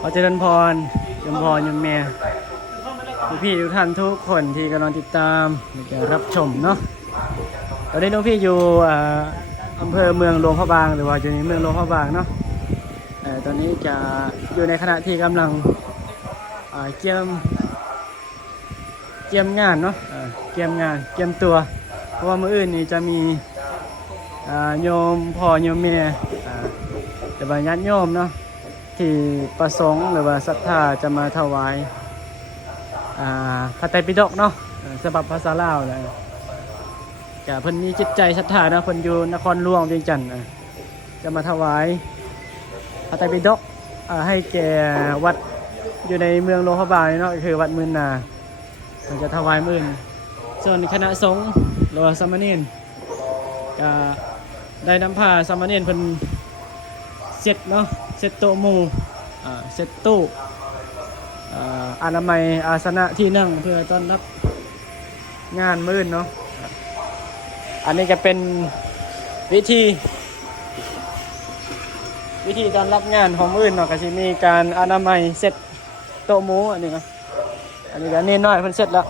ขอเจริญพรยมพรยมแม่พี่ทุกท่านทุกคนที่กำลังติดตามและรับชมเนาะตอนนี้น้องพี่อยู่อำเภอเมืองหลวงพระบางหรือว่าอยู่ในเมืองหลวงพระบางเนาะตอนนี้จะอยู่ในขณะที่กำลังเกี่ยมงานเนาะเกี่ยมงานเกี่ยมตัวเพราะว่ามื้ออื่นนี่จะมีโยมพ่อโยมแม่แต่ว่าญาติโยมเนาะที่ประสงค์หรือว่าศรัทธาจะมาถวายพระไตรปิฎกเนาะฉบับภาษาลาวเลยจะเพิ่นมีจิตใจศรัทธานะเพิ่นอยู่นครหลวงเวียงจันทน์จะมาถวายพระไตรปิฎกให้แก่วัดอยู่ในเมืองหลวงพระบางเนาะคือวัดมื่นนาเพิ่นจะถวายมื้อนี้ส่วนคณะสงฆ์หรือว่าสามเณรก็ได้นำพาสามเณรเพิ่นเสร็จเนาะเสร็จโต๊ะหมู่เสร็จตู้อนามัยอาสนะที่นั่งเพื่อต้อนรับงานมื้อเนาะอันนี้จะเป็นวิธีต้อนรับงานของมื้อเนาะก็สิมีการอนามัยเสร็จโต๊ะหมู่อันนี้เนาะอันนี้ก็นี่น้อยเพิ่นเสร็จแล้ว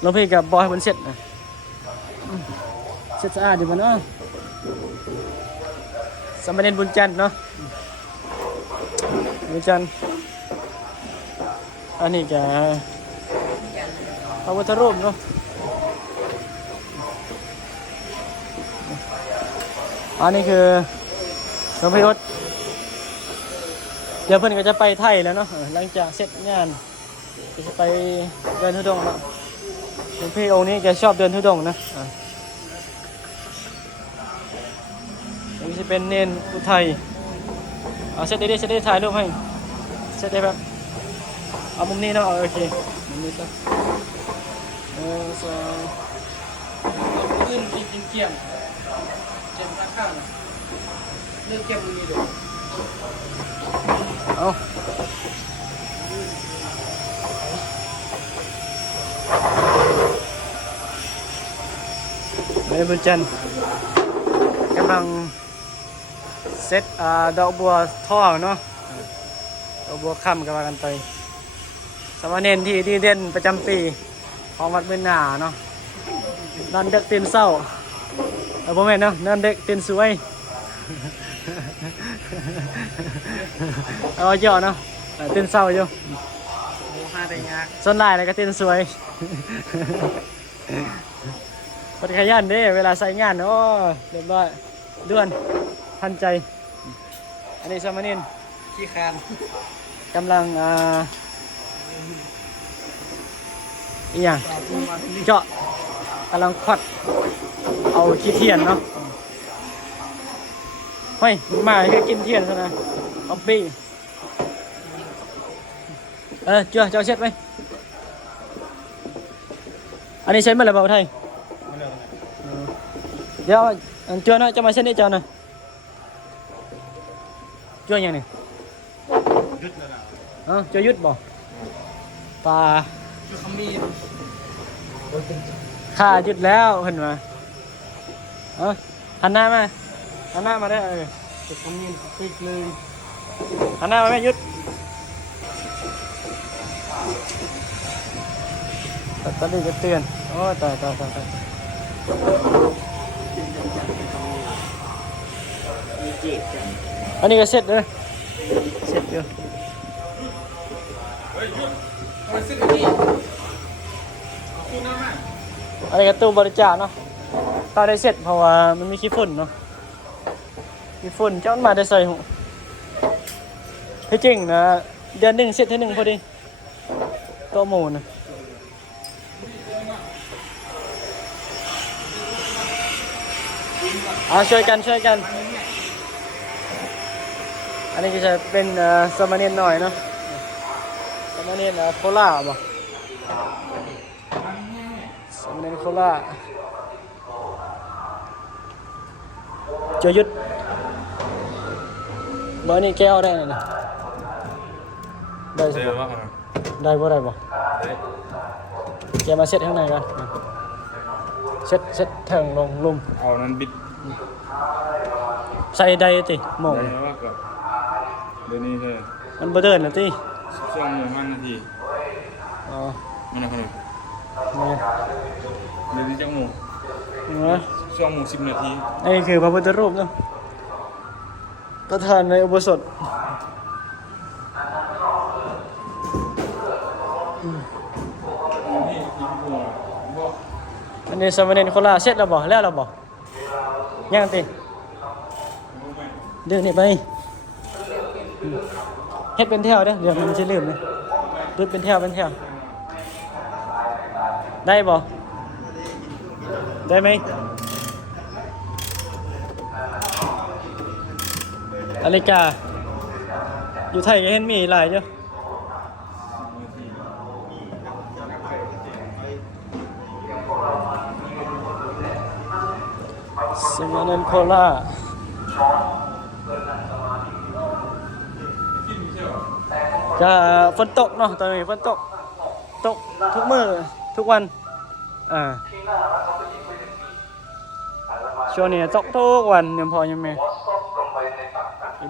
หลวงพี่กับบอยเพิ่นเสร็จนะเสร็จสะอาดอยู่บ่เนาะสามเณรบุญจันทร์เนาะบุญจันทร์อันนี้แกพระพุทธรูปเนาะอันนี้คือหลวงพี่ยศเดี๋ยวเพิ่นก็จะไปไทยแล้วเนาะหลังจากเสร็จงานก็จะไปเดินธุดงค์แล้วหลวงพี่องค์นี้แกชอบเดินธุดงค์นะนี่จะเป็นเนนอุทัยเสร็จได้ถ่ายรูปให้เสร็จได้แบบเอามุมนี้เนาะโอเคมุมนี้ซะสองขึ้นจริงเกี่ยมตาข้างเลือกเกี่ยมมุมนี้ดูเอาเลยบุญจันทร์กำลังเซตดอกบัวทองเนาะดอกบัวค่ำกันว่ากันไปสามเณรที่ดีเด่นประจำปีของวัดมื่นนาเนาะนอนเด็กตื่นเศร้าพ่อแม่เนาะนอนเด็กตื่นสวยเอาเยอะเนาะตื่นเศร้าอยู่ส่วนหลายเลยก็ตื่นสวยปฏิขยันเด้เวลาใส่งานโอ้เรียบร้อยด่วนทันใจอันนี้สามเณรขี้คานกำลังอีหยังเจาะกำลังควัดเอาขี้เทียนเนาะเฮ้ยมาให้กินเทียนซะนะเอาปี้เจ้าเช็ดไหมอันนี้ใช้เมื่อไหร่บ่าวไทยเดี๋ยวเจ้าหน่อยจะมาเช็ดนี่เจ้าหน่อยเจ้าอย่างนี้ยุดแล้วเจ้ายุดบ่ปลาข้ายุดแล้วเห็นไหมหันหน้ามาได้จะขมิ้นติดเลยหันหน้ามาไม่ยุดตอนนี้จะเตือนโอ้ตายอันนี้ก็เสร็จเลยเสร็จอยู่อันนี้ก็ตู้บริจาคเนาะตาได้เสร็จเพราะว่ามันมีขี้ฝุ่นเนาะขี้ฝุ่นเจ้ามาได้ใส่หูที่จริงนะเดือนหนึ่งเสร็จทีหนึ่งพอดีโต๊ะหมู่นะช่วยกันอันนี้ก็จะเป็นสามเณรหน่อยเนาะสามเณรโคราชบ่สามเณรโคราชเจอยุดบ่นี่แก้วได้นะได้สิได้บ่แกมาเซตข้างในกันเซตแทงลงลุ่มเอานั้นบิดใส่ได้ติหม่งเดี๋ยวนี้ใช่ มันบ่เดินนะติ ช่วงหมู่5นาที อ๋อ มันนะครับ เนี่ย เดี๋ยวนี้จังหมู่ นะ ช่วงหมู่10นาที นี่คือพระพุทธรูปเนาะประธานในอุโบสถ นี่อีกหัวบ่ อันนี้สามเณรโคราชเสร็จแล้วบ่แล้วบ่ยังติเดี๋ยวนี้ไปเฮ็ดเป็นแถวเด้อเดี๋ยวมันสิลืมเลยดึดเป็นแถวได้บ่ได้ไหมนาฬิกาอยู่ไทยก็เห็นมีหลายเด้อสมณเณรโคราชจะฝนตกเนาะตอนนี้ฝนตกทุกมื้อทุกวันช่วงนี้ตกทุกวันยังพอยังไม่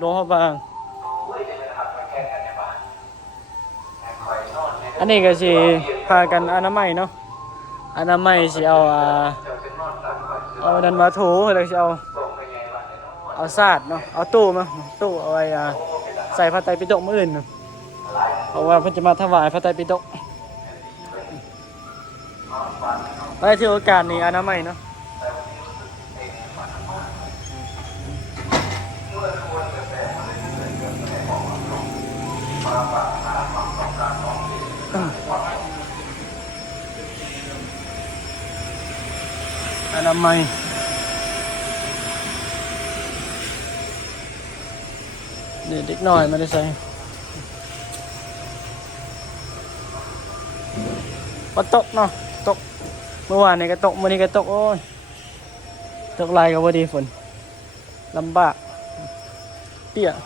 โดนเข้าบางอันนี้ก็สิพากันอนามัยเนาะอนามัยสิเอาดันมาถูแล้วสิเอาสาดเนาะเอาตู้มาตู้เอาไว้ใส่พระไตรปิฎกมื้ออื่นเนาะเพราะว่าเพิ่นจะมาถวายพระไตรปิฎกไปที่โอกาสนี้อนามัยเนาะอนามัยนี่เด็กน้อยไม่ได้ใส่ก็ตกเนาะตกเมื่อวานนี่ก็ตกมื้อนี้ก็ตกโอ้ยตกลายก็บ่ดีฝนลำบากเปียก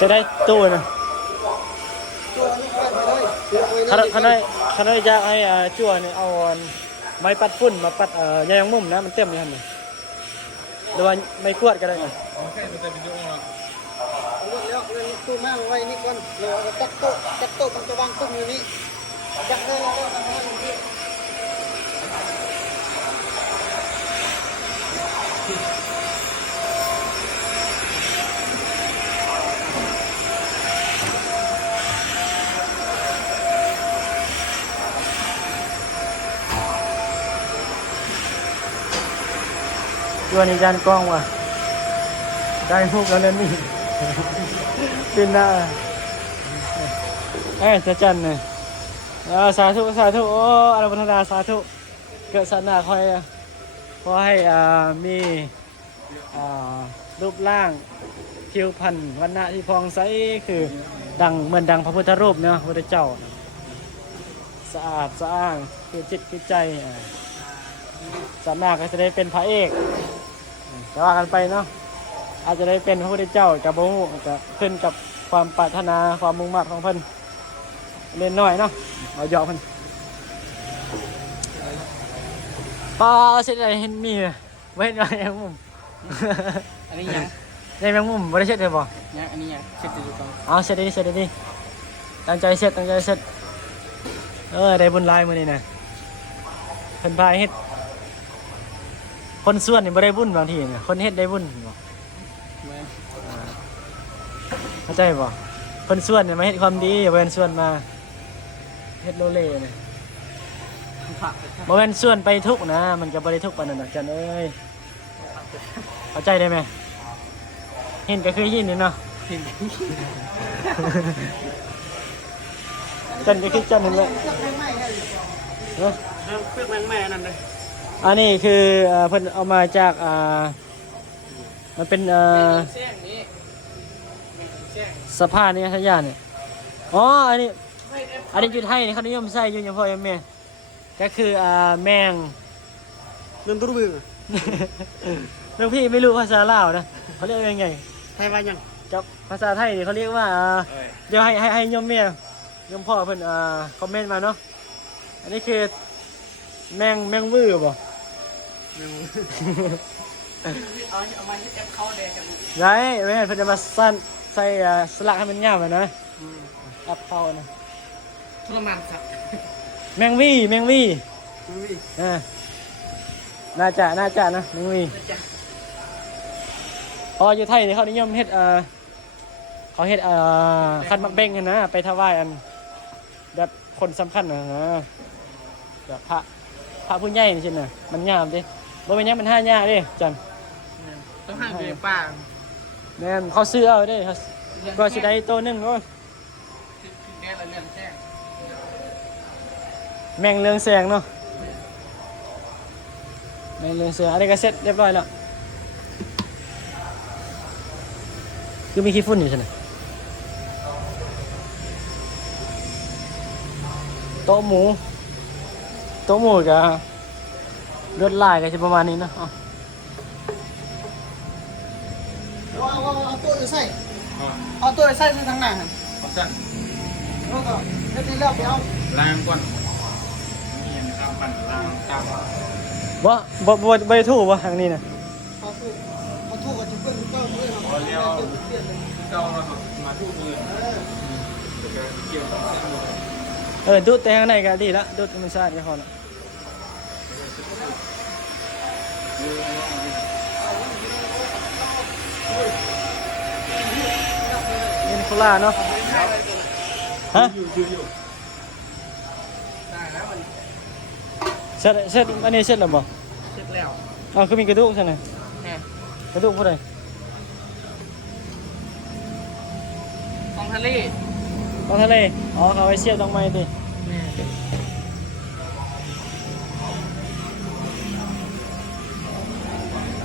จะได้ตู้นะเขาได้อยากให้จั่วเนี่ยเอาไม้ปัดฝุ่นมาปัดยางมุมนะมันเต็มเลยครับหรือว่าไม่ขวดก็ได้นะ แค่จะไปดูว่า แล้วเรื่องตู้มาไว้นี่ก่อนเราจัดโต๊ะมันจะวางตุ้มอยู่นี่จัดเลยแล้วก็ทำให้มันดีจั่วนี่จานกล้องว่ะได้รูปแล้วเล่นนี่ปินหน้าจะจันเลยสาธุโอ้อนุโมทนาสาธุเกิดศาสนาคอยขอให้มีรูปร่างผิวพรรณวรรณะที่พองใสคือเหมือนดังพระพุทธรูปเนาะพระพุทธเจ้าสะอาดสะอ้างคือจิตคือใจศาสนาก็จะได้เป็นพระเอกจะว่ากันไปเนาะอาจจะได้เป็นพระพุทธเจ้ากับโบหูจะขึ้นกับความปรารถนาความมุ่งมั่นของเพิ่นเล่นน้อยเนาะเอาหยอกเพิ่นพอเสร็จอะไรเห็นมีไว้เห็นอะไรแมงมุม อันนี้ยัง ในแมงมุมบริเช็ดเลยบ่ ยังอันนี้ยังเสร็จอยู่ก่อน เอาเสร็จดีตั้งใจเสร็จได้บุญหลายมื้อนี้นะเพิ่นพาเฮ็ดคนส่วนนี่บ่ได้บุญบางทีเนี่ยคนเฮ็ดได้บุญบ่เข้าใจบ่คนส่วนเนี่ยมาเฮ็ดความดีอย่าเป็นส่วนมาเฮ็ดโลเลเนี่ยบ่แม่นส่วนไปทุกข์นะมันก็บ่ได้ทุกข์ปานนั้นดอกจันเอ้ยเข้าใจได้ไหมเห็นก็คือยินนี่เนาะจันก็คือจันนั่นแหละเนาะ เครื่องแม่นั่นเลย อันนี้คือเพิ่นเอามาจากมันเป็นเสี้ยงนี้เสี้ยง สภาพนี้ทัญญาเนี่ยอ๋ออันนี้อยู่ไทยนี่เขานิยมใส่อยู่อย่างพ่ออย่างแม่ก็คือแมง เรื่องตู้มือ เรื่องพี่ไม่รู้ภาษาลาวนะเขาเรียกยังไง ไทยว่ายัง กับภาษาไทยนี่เขาเรียกว่าเดี๋ยวให้ยมแม่ยมพ่อเพิ่นคอมเมนต์มาเนาะ อันนี้คือแมงวือบ่ เอามาให้แอปเข้าแดงกัน ไรไม่เห็นเพิ่นจะมาสั้นใส่สลักให้มันยาวไปนะอับเข้านะ ทรมานสัตว์ แมงวี่อุ้ย อ่าน่าจะนะแมงวี่ จ้ะ พออยู่ไทยนี่เขานิยมเฮ็ดเขาเฮ็ดคันมักเบ่งกันนะไปถวายอันแบบคนสำคัญนะแบบพระผู้ใหญ่นี่ใช่ไหมมันงามดิบ่เป็นหยังมันห้ายากเดิจัน ต้องห่างอยู่ในป่า แม่นเขาซื้อเอาเด้เขาก็สิได้ตัวหนึงโอ้ย คือแกละเรื่องแจ้ง แมงเรืองแสงเนาะแมงเรืองแสงอันนี้ก็เสร็จเรียบร้อยแล้วคือมีขี้ฝุ่นอยู่ใช่ไหมโต๊ะหมูกับลวดลายก็จะประมาณนี้เนาะ เอาตัวไปใส่ อ๋อ เอาตัวไปใส่ทางหน้าครับ เอาสั้น แล้วก็เดี๋ยวนี้เราไปเอา ล้างก่อนมีนะครับปั่นล้างตาม บ่ได้ถูกบ่ทางนี้นะ เขาถูกกับจุดเพื่อนเก้าเลยครับ พอเลี้ยว เปลี่ยนเลย เก้าแล้วครับมาทุกมือเดี๋ยวเกี่ยวกับเส้นมือ ดูดแต่ข้างในก็ดีละดูดมันสะอาดก็พอละนี่โคลาเนาะฮะ อยู่ ได้แล้วมัน เสร็จอันนี้เสร็จแล้วบ่ เสร็จแล้ว เอาคือมีกระดูกใช่ไหม แหม กระดูกผู้ใด ของทะเล ของทะเลอ๋อเขาไว้เสียบตรงไม้ดิ แหม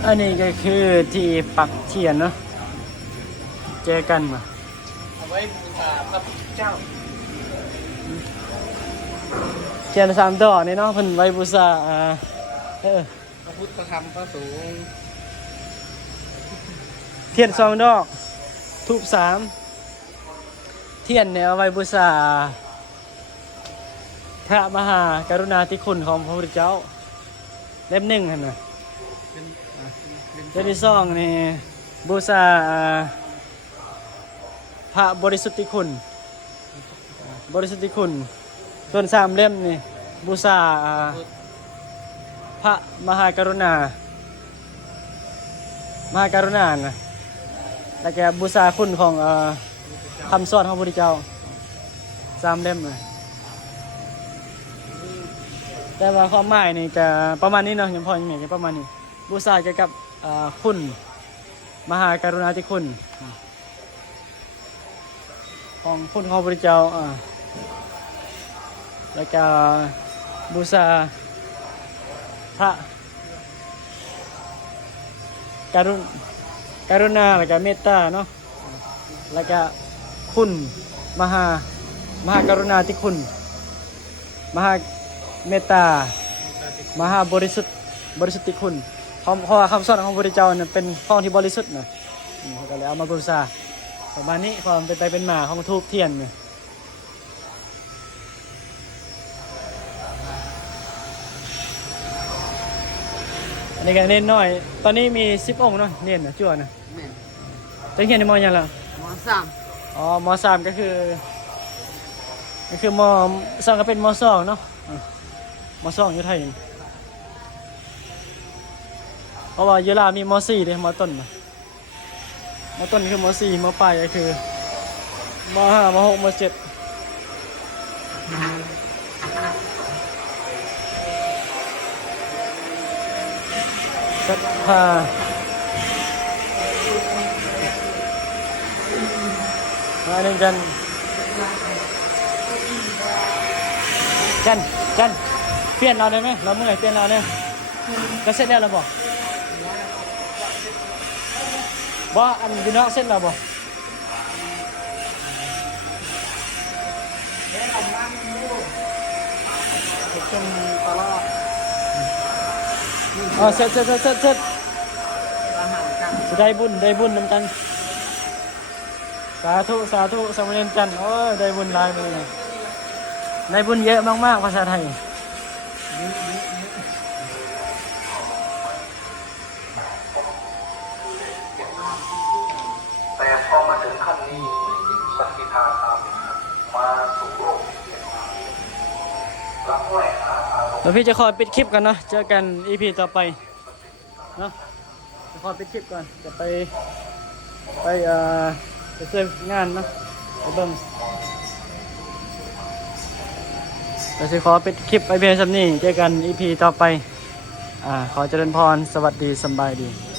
อันนี้ก็คือที่ปักเทียนเนาะเจอกันมา เอาไว้บูชาพระพุทธเจ้า เทียน3ดอกนี่เนาะเพิ่นไว้บูชาพระพุทธธรรมพระสงฆ์ เทียน2 ดอกทูบ3เทียนเนี่ยเอาไว้บูชาพระมหากรุณาธิคุณของพระพุทธเจ้าเล่ม1หั่นน่ะ เล่มที่2นี่บูชาพระบริสุทธิคุณส่วน3เล่มนี่บูชาพระมหากรุณานะแล้วก็บูชาคุณของคำสอนของพระพุทธเจ้า3เล่มนะแต่ว่าความหมายนี่จะประมาณนี้เนาะยังพอยังมีประมาณนี้บูชาเกี่ยวกับคุณมหากรุณาธิคุณของคุณของพระพุทธเจ้าแล้วก็บูชาพระกรุณาแล้วก็เมตตาเนาะแล้วก็คุณมหากรุณาธิคุณมหาเมตตามหาบริสุทธิคุณเพราะว่าคำสอนของพระพุทธเจ้าเนี่ยเป็นของที่บริสุทธิ์นะก็เลยเอามาบูชาประมาณนี้ความเป็นไปเป็นมาของธูปเทียนเนี่ยอันนี้ก็เน้นน้อย ตอนนี้มี10 องค์เนาะเน้นนะจั่วนะ แหม จะเขียนในมอยังล่ะ หมอสาม อ๋อม3ก็คือม2ก็เป็นม2เนาะม2อยู่ไทยเพราะว่าเยลามีม4เด้มต้นน่ะมต้นคือม4มปลายก็คือม5ม6ม7ศรัทธามาหนึ่งจันเปลี่ยนเราได้ไหมเราเมื่อยเปลี่ยนเราเนี่ยจะเสร็จแล้วหรือเปล่าว่าอันอยูนอกเสร็จแล้วบ่ เป็นตลอด อ๋อเสร็จ อาหารกัน จะได้บุญนำกันสาธุสามเณรจันทร์โอ้ยได้บุญหลายเลยได้บุญเยอะมากๆภาษาไทย แต่พอมาถึงขั้นนี้สกิทาคามมาสู่โลกรับแหวกหาอารมณ์ เดี๋ยวพี่จะขอปิดคลิปกันเนาะเจอกัน EP ต่อไปเนาะจะขอปิดคลิปก่อนจะไปไปเสร็จงานเนาะไปเบิ่งเดี๋ยวจะขอปิดคลิปไปเพียงสำนี้เจอกัน EP ต่อไปขอเจริญพรสวัสดีสำบายดี